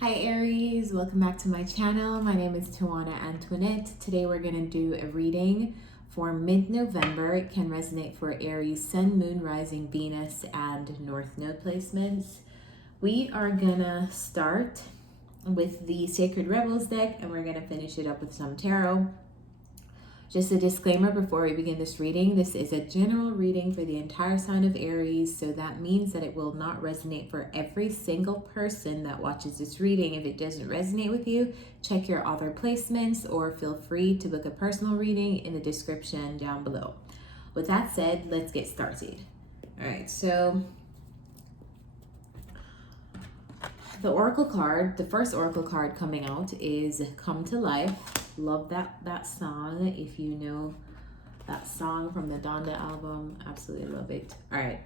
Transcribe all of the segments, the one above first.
Hi Aries, welcome back to my channel. My name is Tawanantoinette. Today we're going to do a reading for mid-November. It can resonate for Aries, Sun, Moon, Rising, Venus, and North Node placements. We are going to start with the Sacred Rebels deck and we're going to finish it up with some tarot. Just a disclaimer before we begin this reading, this is a general reading for the entire sign of Aries, so that means that it will not resonate for every single person that watches this reading. If it doesn't resonate with you, check your other placements or feel free to book a personal reading in the description down below. With that said, let's get started. All right, so the Oracle card, the first Oracle card coming out is Come to Life. Love that song. If you know that song from the Donda album, absolutely love it. All right,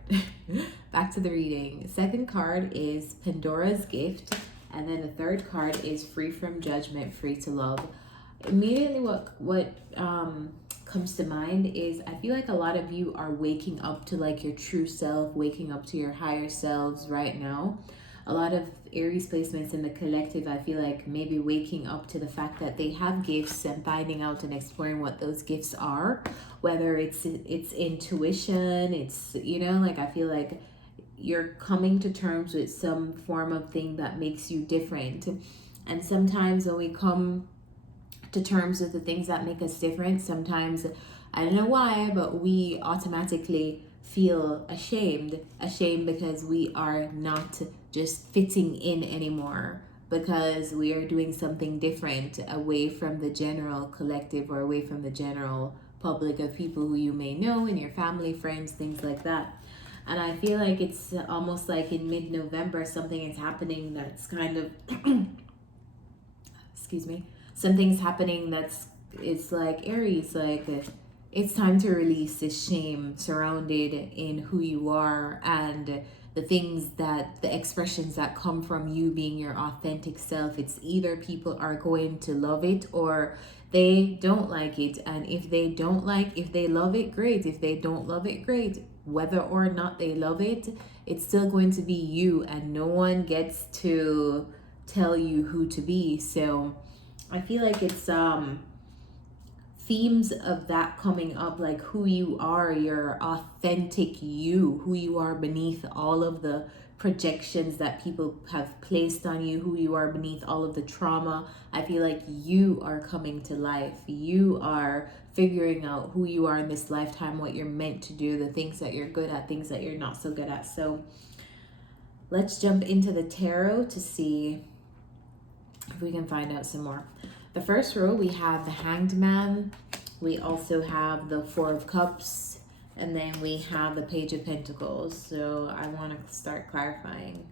back to the reading. Second card is Pandora's Gift, and then the third card is Free from Judgment, Free to Love. Immediately what comes to mind is I feel like a lot of you are waking up to like your true self, waking up to your higher selves right now. A lot of Aries placements in the collective, I feel like maybe waking up to the fact that they have gifts and finding out and exploring what those gifts are, whether it's intuition, it's, you know, like I feel like you're coming to terms with some form of thing that makes you different. And sometimes when we come to terms with the things that make us different, sometimes, I don't know why, but we automatically feel ashamed because we are not just fitting in anymore, because we are doing something different away from the general collective or away from the general public of people who you may know in your family, friends, things like that. And I feel like it's almost like in mid-November something is happening that's kind of excuse me, something's happening it's like Aries, like it's time to release this shame surrounded in who you are and the expressions that come from you being your authentic self. It's either people are going to love it or they don't like it. And if they love it, great. If they don't love it, great. Whether or not they love it, it's still going to be you, and no one gets to tell you who to be. So I feel like it's themes of that coming up, like who you are, your authentic you, who you are beneath all of the projections that people have placed on you, who you are beneath all of the trauma. I feel like you are coming to life. You are figuring out who you are in this lifetime, what you're meant to do, the things that you're good at, things that you're not so good at. So let's jump into the tarot to see if we can find out some more. The first row, we have the Hanged Man. We also have the Four of Cups. And then we have the Page of Pentacles. So I want to start clarifying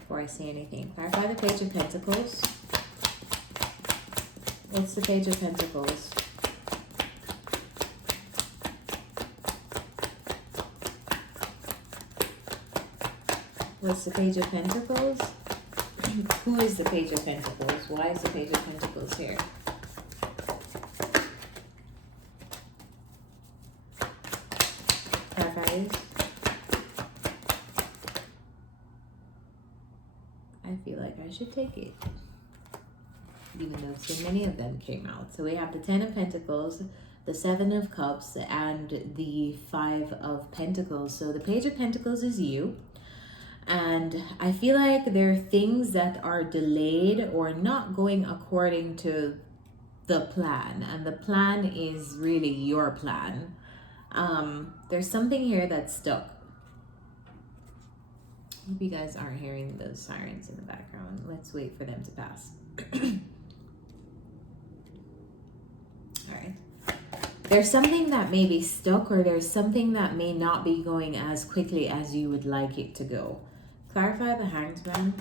before I say anything. Clarify the Page of Pentacles. What's the Page of Pentacles? What's the Page of Pentacles? Who is the Page of Pentacles? Why is the Page of Pentacles here? Clarifies. I feel like I should take it, even though so many of them came out. So we have the Ten of Pentacles, the Seven of Cups, and the Five of Pentacles. So the Page of Pentacles is you. And I feel like there are things that are delayed or not going according to the plan. And the plan is really your plan. There's something here that's stuck. Hope you guys aren't hearing those sirens in the background. Let's wait for them to pass. All right. There's something that may be stuck, or there's something that may not be going as quickly as you would like it to go. Clarify the Hanged Man.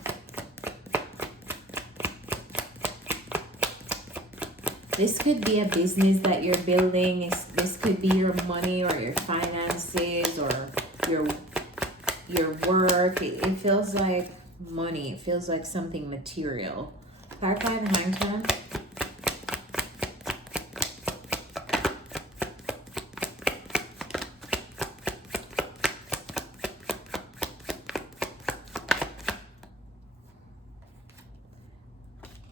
This could be a business that you're building. This could be your money or your finances or your work. It feels like money. It feels like something material. Clarify the Hanged Man.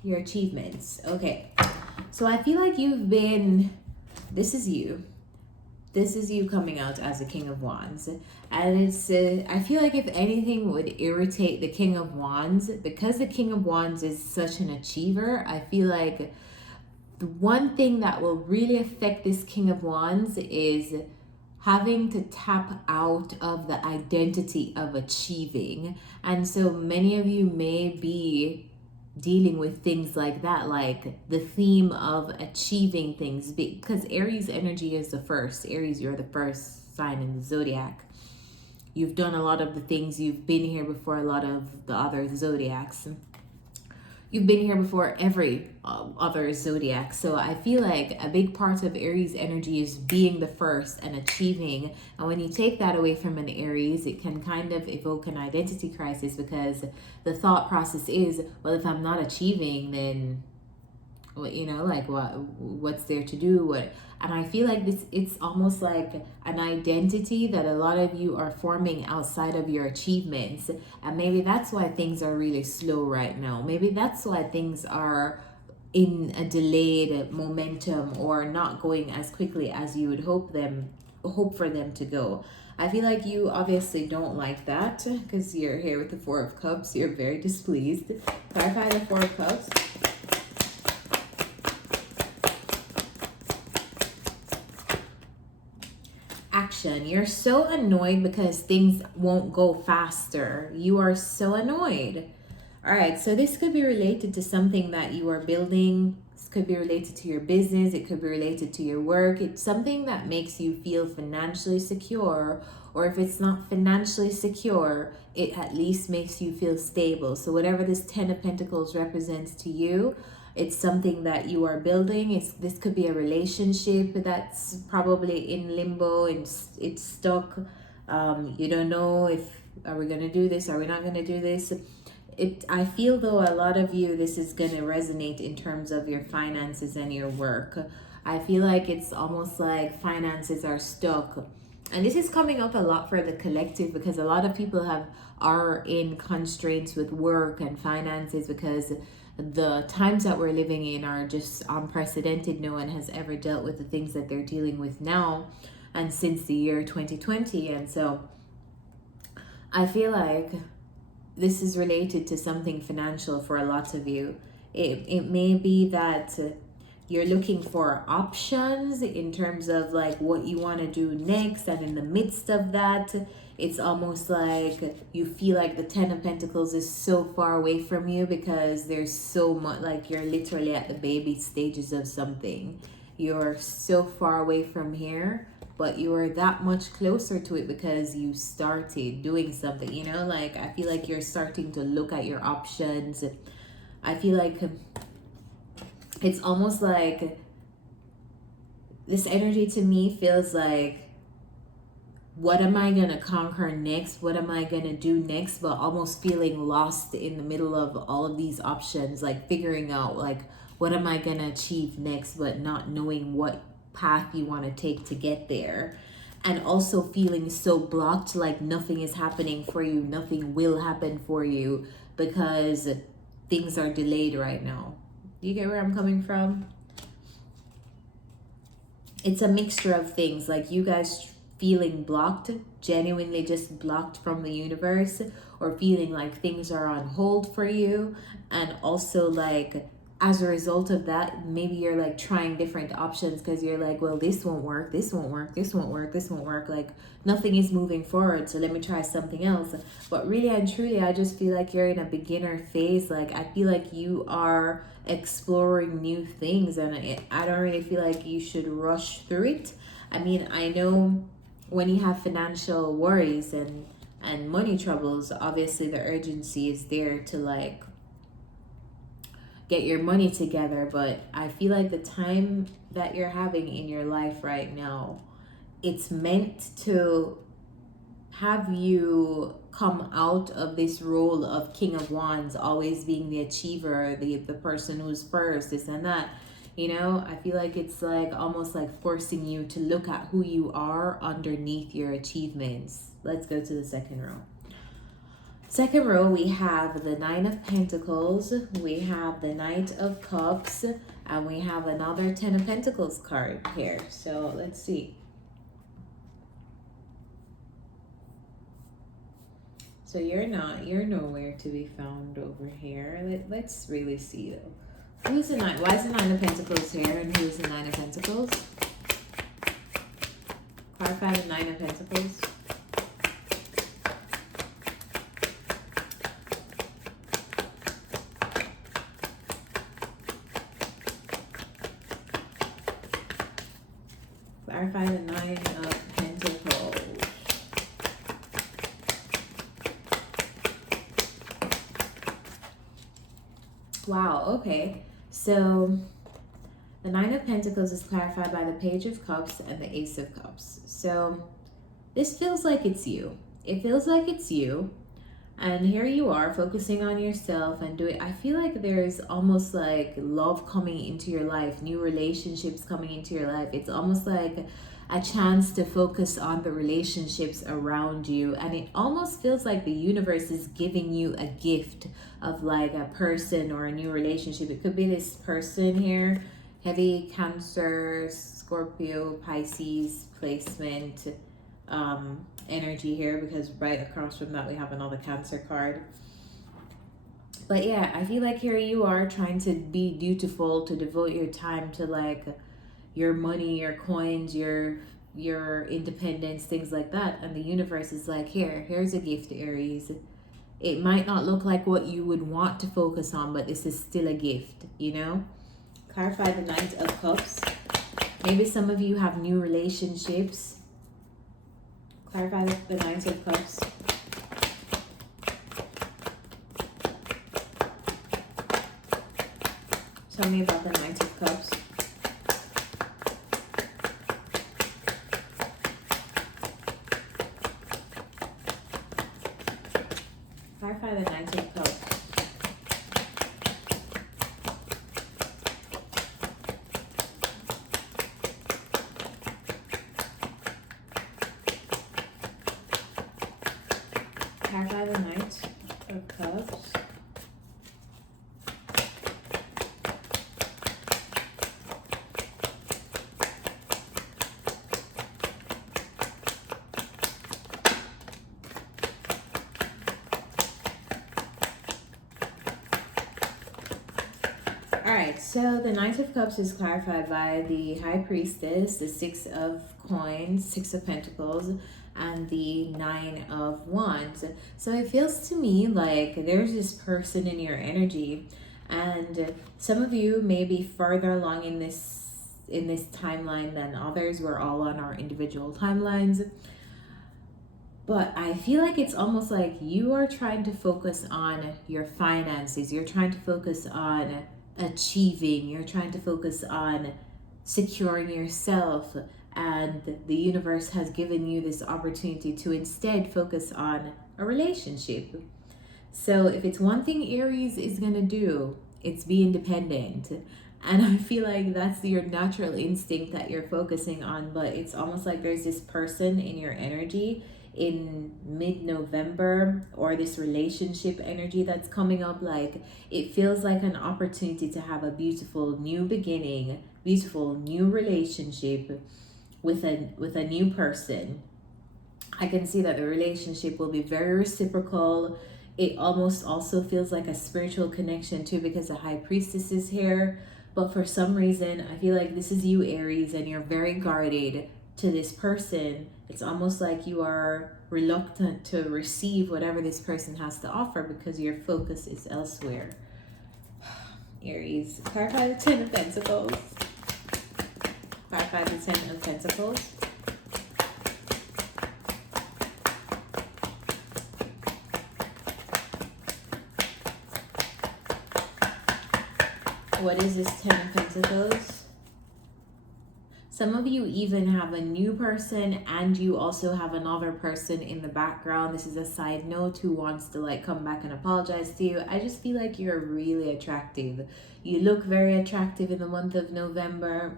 your achievements. Okay, so I feel like you've been, this is you. This is you coming out as a King of Wands. And it's, I feel like if anything would irritate the King of Wands, because the King of Wands is such an achiever, I feel like the one thing that will really affect this King of Wands is having to tap out of the identity of achieving. And so many of you may be dealing with things like that, like the theme of achieving things, because Aries energy is the first. Aries, you're the first sign in the zodiac. You've done a lot of the things, you've been here before a lot of the other zodiacs. You've been here before every other zodiac. So I feel like a big part of Aries energy is being the first and achieving. And when you take that away from an Aries, it can kind of evoke an identity crisis, because the thought process is, well, if I'm not achieving, then you know, like what's there to do? And I feel like it's almost like an identity that a lot of you are forming outside of your achievements. And maybe that's why things are really slow right now. Maybe that's why things are in a delayed momentum, or not going as quickly as you would hope for them to go. I feel like you obviously don't like that, because you're here with the Four of Cups. You're very displeased. Clarify the Four of Cups. Action. You're so annoyed because things won't go faster. You are so annoyed. All right, so this could be related to something that you are building. This could be related to your business. It could be related to your work. It's something that makes you feel financially secure, or if it's not financially secure, it at least makes you feel stable. So whatever this Ten of Pentacles represents to you, it's something that you are building. This could be a relationship that's probably in limbo and it's stuck. You don't know if, are we going to do this? Are we not going to do this? I feel though a lot of you, this is going to resonate in terms of your finances and your work. I feel like it's almost like finances are stuck. And this is coming up a lot for the collective, because a lot of people are in constraints with work and finances, because the times that we're living in are just unprecedented. No one has ever dealt with the things that they're dealing with now and since the year 2020. And so I feel like this is related to something financial for a lot of you. It may be that you're looking for options in terms of like what you want to do next, and in the midst of that, it's almost like you feel like the Ten of Pentacles is so far away from you, because there's so much, like you're literally at the baby stages of something. You're so far away from here, but you are that much closer to it because you started doing something, you know? Like I feel like you're starting to look at your options. I feel like it's almost like this energy to me feels like, what am I going to conquer next? What am I going to do next? But almost feeling lost in the middle of all of these options, like figuring out like, what am I going to achieve next, but not knowing what path you want to take to get there. And also feeling so blocked, like nothing is happening for you. Nothing will happen for you because things are delayed right now. You get where I'm coming from? It's a mixture of things, like you guys feeling blocked, genuinely just blocked from the universe, or feeling like things are on hold for you. And also like as a result of that, maybe you're like trying different options because you're like, well, this won't work, this won't work, this won't work, this won't work, like nothing is moving forward, so let me try something else. But really and truly, I just feel like you're in a beginner phase. Like I feel like you are exploring new things, and I don't really feel like you should rush through it. I mean, I know when you have financial worries and money troubles, obviously the urgency is there to like get your money together. But I feel like the time that you're having in your life right now, it's meant to have you come out of this role of King of Wands, always being the achiever, the person who's first, this and that. You know, I feel like it's like almost like forcing you to look at who you are underneath your achievements. Let's go to the second row. Second row, we have the Nine of Pentacles, we have the Knight of Cups, and we have another Ten of Pentacles card here. So let's see. So you're nowhere to be found over here. Let's really see though. Who's the Nine? Why is the Nine of Pentacles here, and who's the Nine of Pentacles? Clarify the Nine of Pentacles. Clarify the Nine of Pentacles. Wow, okay. So the Nine of Pentacles is clarified by the Page of Cups and the Ace of Cups. So this feels like it's you. It feels like it's you. And here you are focusing on yourself and doing, I feel like there's almost like love coming into your life, new relationships coming into your life. It's almost like a chance to focus on the relationships around you. And it almost feels like the universe is giving you a gift of like a person or a new relationship. It could be this person here, heavy Cancer, Scorpio, Pisces placement, energy here, because right across from that we have another Cancer card. But yeah, I feel like here you are trying to be dutiful, to devote your time to like your money, your coins, your independence, things like that. And the universe is like, here's a gift, Aries. It might not look like what you would want to focus on, but this is still a gift, you know? Clarify the Knight of Cups. Maybe some of you have new relationships. Clarify the Knight of Cups. Tell me about the Knight of Cups. Clarify the Knight of Cups. Clarify the Knight of Cups. Alright, so the Knight of Cups is clarified by the High Priestess, the Six of Coins, Six of Pentacles, and the Nine of Wands. So it feels to me like there's this person in your energy, and some of you may be further along in this timeline than others. We're all on our individual timelines. But I feel like it's almost like you are trying to focus on your finances. You're trying to focus on achieving. You're trying to focus on securing yourself. And the universe has given you this opportunity to instead focus on a relationship. So if it's one thing Aries is going to do, it's be independent. And I feel like that's your natural instinct that you're focusing on. But it's almost like there's this person in your energy in mid-November, or this relationship energy that's coming up. Like it feels like an opportunity to have a beautiful new beginning, beautiful new relationship with a new person. I can see that the relationship will be very reciprocal. It almost also feels like a spiritual connection too, because the High Priestess is here. But for some reason, I feel like this is you, Aries, and you're very guarded to this person. It's almost like you are reluctant to receive whatever this person has to offer because your focus is elsewhere. Aries, clarify the Ten of Pentacles. Clarify the Ten of Pentacles. What is this Ten of Pentacles? Some of you even have a new person and you also have another person in the background. This is a side note who wants to like come back and apologize to you. I just feel like you're really attractive. You look very attractive in the month of November.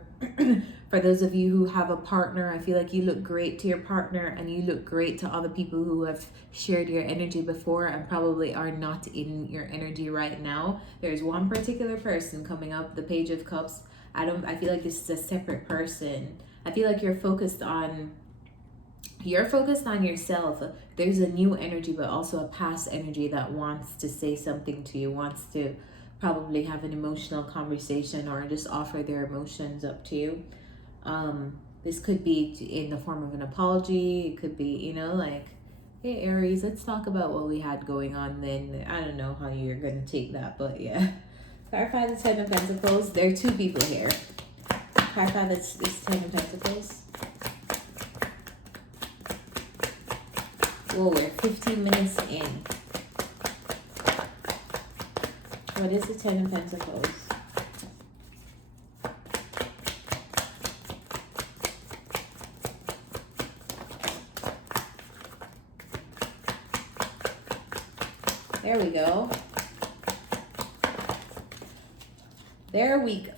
For those of you who have a partner, I feel like you look great to your partner and you look great to other people who have shared your energy before and probably are not in your energy right now. There's one particular person coming up, the Page of Cups. I feel like this is a separate person. I feel like you're focused on yourself. There's a new energy, but also a past energy that wants to say something to you, wants to probably have an emotional conversation or just offer their emotions up to you. This could be in the form of an apology. It could be, like, hey Aries, let's talk about what we had going on then. I don't know how you're gonna take that, but yeah. Clarify the Ten of Pentacles. There are two people here. Clarify this Ten of Pentacles. Whoa, we're 15 minutes in. What is the Ten of Pentacles? There we go.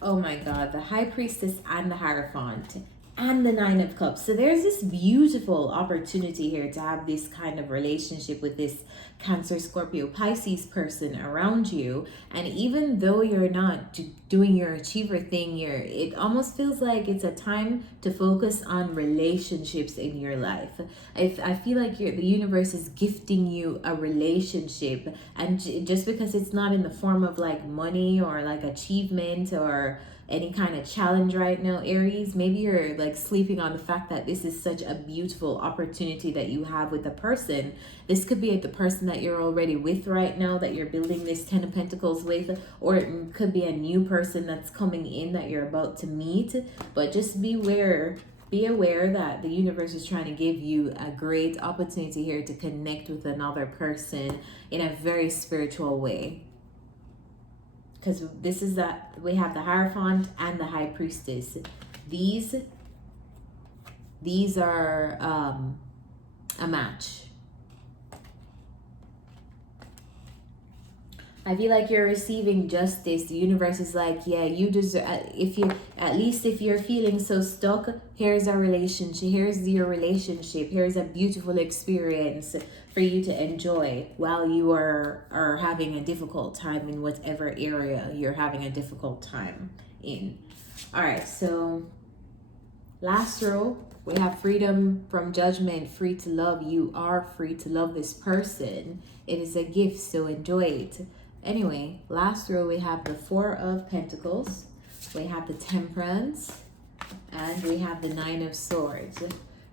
Oh my God, the High Priestess and the Hierophant and the Nine of Cups. So there's this beautiful opportunity here to have this kind of relationship with this Cancer, Scorpio, Pisces person around you. And even though you're not doing your achiever thing, it almost feels like it's a time to focus on relationships in your life. I feel like the universe is gifting you a relationship, and just because it's not in the form of like money or like achievement or any kind of challenge right now, Aries, maybe you're like sleeping on the fact that this is such a beautiful opportunity that you have with a person. This could be the person that you're already with right now, that you're building this Ten of Pentacles with, or it could be a new person that's coming in that you're about to meet. But just be aware that the universe is trying to give you a great opportunity here to connect with another person in a very spiritual way. Because we have the Hierophant and the High Priestess. These are a match. I feel like you're receiving justice. The universe is like, yeah, you deserve, if you're feeling so stuck, here's a relationship, here's your relationship, here's a beautiful experience for you to enjoy while you are having a difficult time in whatever area you're having a difficult time in. All right, so last row, we have freedom from judgment, free to love. You are free to love this person. It is a gift, so enjoy it. Anyway, last row we have the Four of Pentacles, we have the Temperance, and we have the Nine of Swords.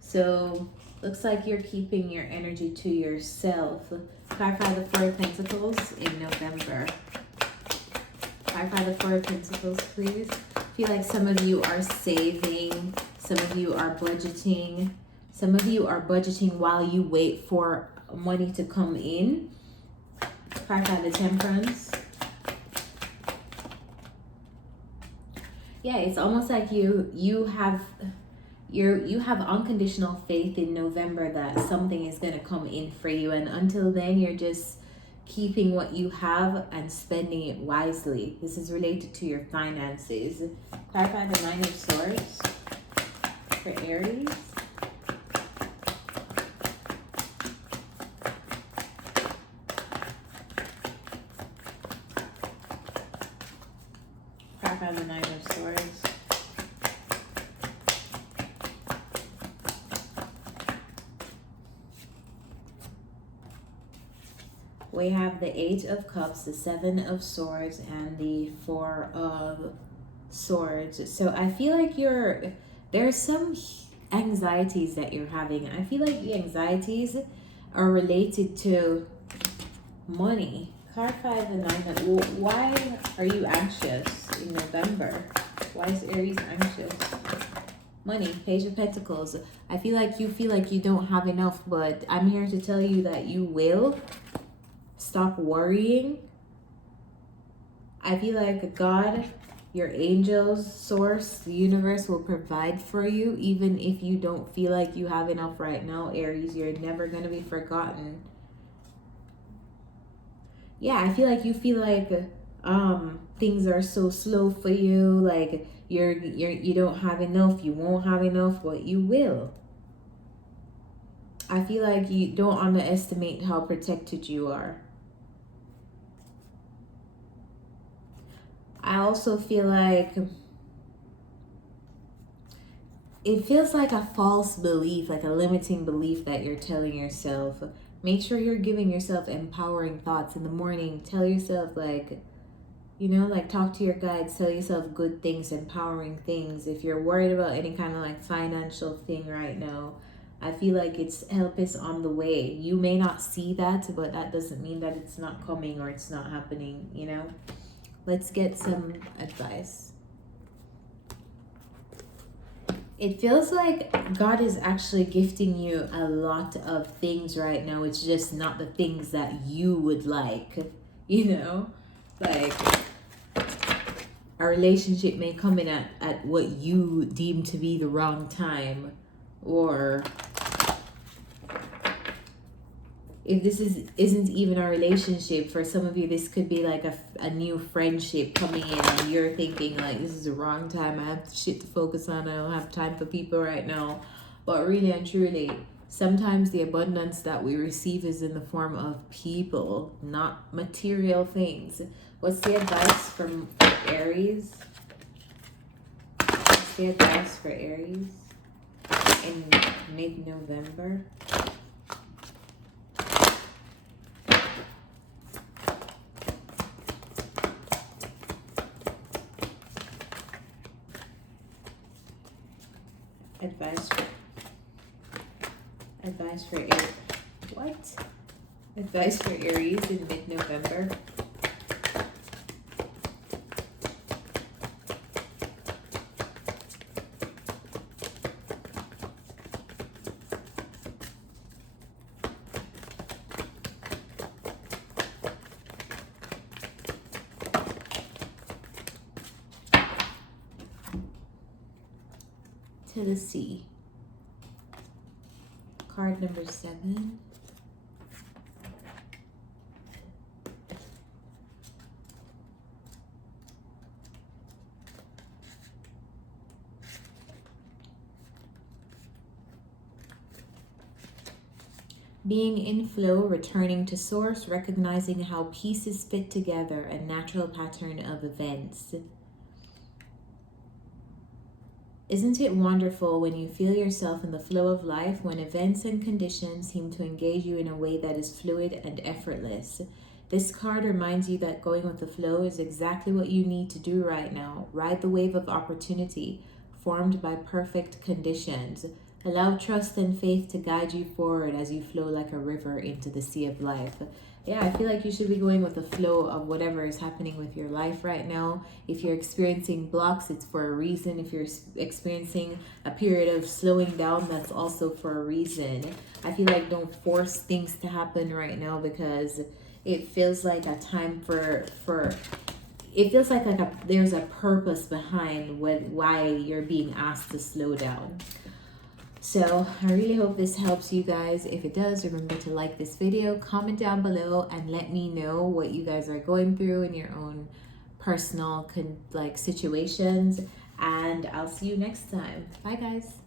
So looks like you're keeping your energy to yourself. Clarify the Four of Pentacles in November. Clarify the Four of Pentacles, please. I feel like some of you are saving, some of you are budgeting, some of you are budgeting while you wait for money to come in. Clarify the Temperance. Yeah, it's almost like you have unconditional faith in November that something is going to come in for you, and until then you're just keeping what you have and spending it wisely. This is related to your finances. Clarify the Nine of Swords for Aries. Clarify the Nine of Swords. We have the Eight of Cups, the Seven of Swords, and the Four of Swords. So I feel like there's some anxieties that you're having. I feel like the anxieties are related to money. Clarify the Nine. Why are you anxious in November? Why is Aries anxious? Money, Page of Pentacles. I feel like you don't have enough, but I'm here to tell you that you will. Stop worrying. I feel like God, Your angels, source, the universe will provide for you, even if you don't feel like you have enough right now, Aries. You're never going to be forgotten. Yeah, I feel like you feel like things are so slow for you, like you don't have enough, you won't have enough, but you will. I feel like you don't underestimate how protected you are. I also feel like it feels like a false belief, like a limiting belief that you're telling yourself. Make sure you're giving yourself empowering thoughts in the morning. Tell yourself, like, you know, like talk to your guides, tell yourself good things, empowering things. If you're worried about any kind of like financial thing right now, I feel like help is on the way. You may not see that, but that doesn't mean that it's not coming or it's not happening, you know? Let's get some advice. It feels like God is actually gifting you a lot of things right now. It's just not the things that you would like, you know? Like, a relationship may come in at what you deem to be the wrong time, or if this isn't even a relationship, for some of you this could be like a new friendship coming in, and you're thinking like, this is the wrong time, I have shit to focus on, I don't have time for people right now. But really and truly, sometimes the abundance that we receive is in the form of people, not material things. What's the advice from Aries? What's the advice for Aries in mid-November? Advice for Aries. What? Advice for Aries in mid-November. To the sea. Card number 7. Being in flow, returning to source, recognizing how pieces fit together, a natural pattern of events. Isn't it wonderful when you feel yourself in the flow of life, when events and conditions seem to engage you in a way that is fluid and effortless? This card reminds you that going with the flow is exactly what you need to do right now. Ride the wave of opportunity formed by perfect conditions. Allow trust and faith to guide you forward as you flow like a river into the sea of life. Yeah, I feel like you should be going with the flow of whatever is happening with your life right now. If you're experiencing blocks, it's for a reason. If you're experiencing a period of slowing down, that's also for a reason. I feel like don't force things to happen right now, because it feels like a time for it feels like there's a purpose behind why you're being asked to slow down. So I really hope this helps you guys. If it does, remember to like this video, comment down below, and let me know what you guys are going through in your own personal situations. And I'll see you next time. Bye guys.